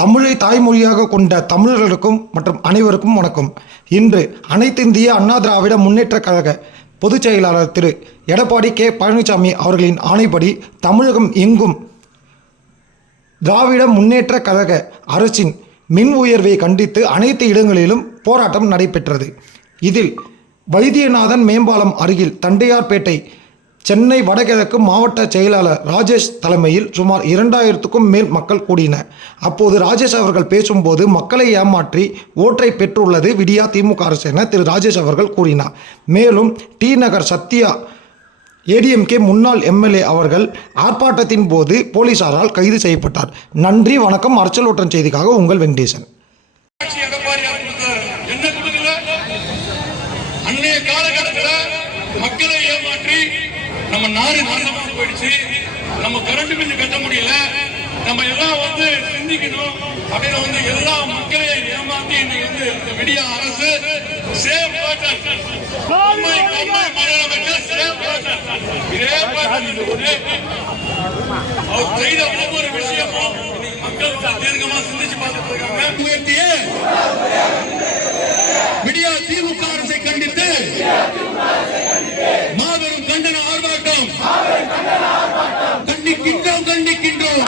தமிழை தாய்மொழியாக கொண்ட தமிழர்களுக்கும் மற்றும் அனைவருக்கும் வணக்கம். இன்று அனைத்திந்திய அண்ணா திராவிட முன்னேற்றக் கழக பொதுச் செயலாளர் திரு எடப்பாடி கே பழனிசாமி அவர்களின் ஆணைப்படி தமிழகம் எங்கும் திராவிட முன்னேற்றக் கழக அரசின் மின் உயர்வை கண்டித்து அனைத்து இடங்களிலும் போராட்டம் நடைபெற்றது. இதில் வைத்தியநாதன் மேம்பாலம் அருகில் தண்டையார்பேட்டை சென்னை வடகிழக்கு மாவட்ட செயலாளர் ராஜேஷ் தலைமையில் சுமார் 2000க்கும் மேல் மக்கள் கூடினர். அப்போது ராஜேஷ் அவர்கள் பேசும்போது மக்களை ஏமாற்றி ஓட்டை பெற்றுள்ளது விடியா திமுக அரசு என திரு ராஜேஷ் அவர்கள் கூறினார். மேலும் டி நகர் சத்யா ஏடிஎம்கே முன்னாள் எம்எல்ஏ அவர்கள் ஆர்ப்பாட்டத்தின் போது போலீசாரால் கைது செய்யப்பட்டார். நன்றி, வணக்கம். அரசல் ஒற்றன் செய்திக்காக உங்கள் வெங்கடேசன். மக்களை ஏமாற்றி நம்ம நாடு நாசமா போயிடுச்சு. நம்ம கரண்ட் பில் கட்ட முடியல. நம்ம எல்லாம் சிந்திக்கணும் அப்படின்னு எல்லா மக்களையும் ஏமாத்தி இன்னைக்கு இந்த விடியா அரசு சேவ் பட்டன் அவர் செய்த ஒவ்வொரு விஷயமும் மக்கள் தீர்க்கமா சிந்திச்சு பார்த்துட்டு இருக்காங்க. உயர்த்திய விடியா திமுக அரசை கண்டித்து மாபெரும் கண்டன ஆர்ப்பாட்டம் கண்டிக்கின்றோம் கண்டிக்கின்றோம்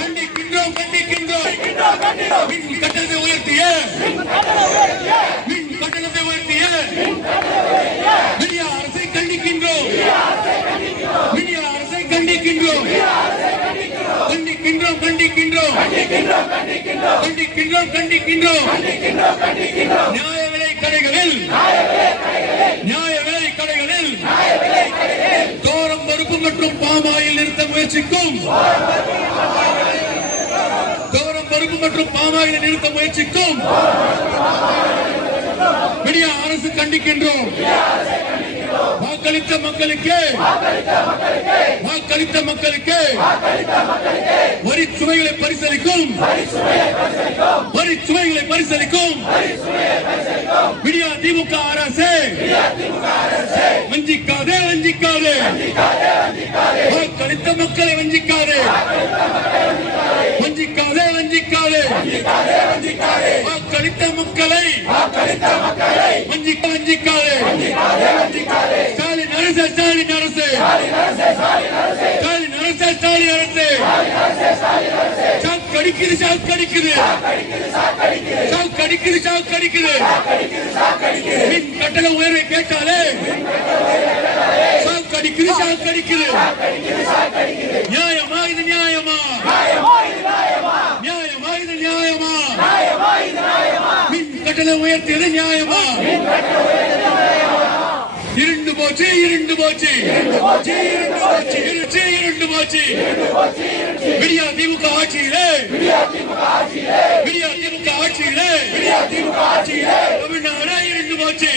கண்டிக்கின்றோம் கண்டிக்கின்றோம். மின் கட்டணத்தை உயர்த்திய மின் கட்டணத்தை உயர்த்திய விடியா அரசை கண்டிக்கின்றோம். விடியா அரசை கண்டிக்கின்றோம் கண்டிக்கின்றோம் கண்டிக்கின்றோம் கண்டிக்கின்றோம் கண்டிக்கின்றோம். நியாய விலை கடைகளில் தோரம் பருப்பு மற்றும் பாமாயில் நிறுத்த முயற்சிக்கும் விடியா அரசு கண்டிக்கின்றோம். வாக்களித்த மக்களுக்கு வரி சுமைகளை பரிசளிக்கும் விடியா திமுக அரசு வஞ்சிக்காதே. வாக்களித்த மக்களை வஞ்சிக்காதே. வாக்களித்த மக்களை வஞ்சிக்காதே. ஸ்டாலின் அரசு சாக்கடிக்குது. மின் கட்டண உயர்வை கேட்டாலே சாக்கடிக்குது. நியாயமா இது நியாயமா? மின் கட்டண உயர்த்தியது நியாயமா? இருண்டு போச்சு. விடியா திமுக ஆட்சியிலே தமிழ்நாடே இருண்டு போச்சு.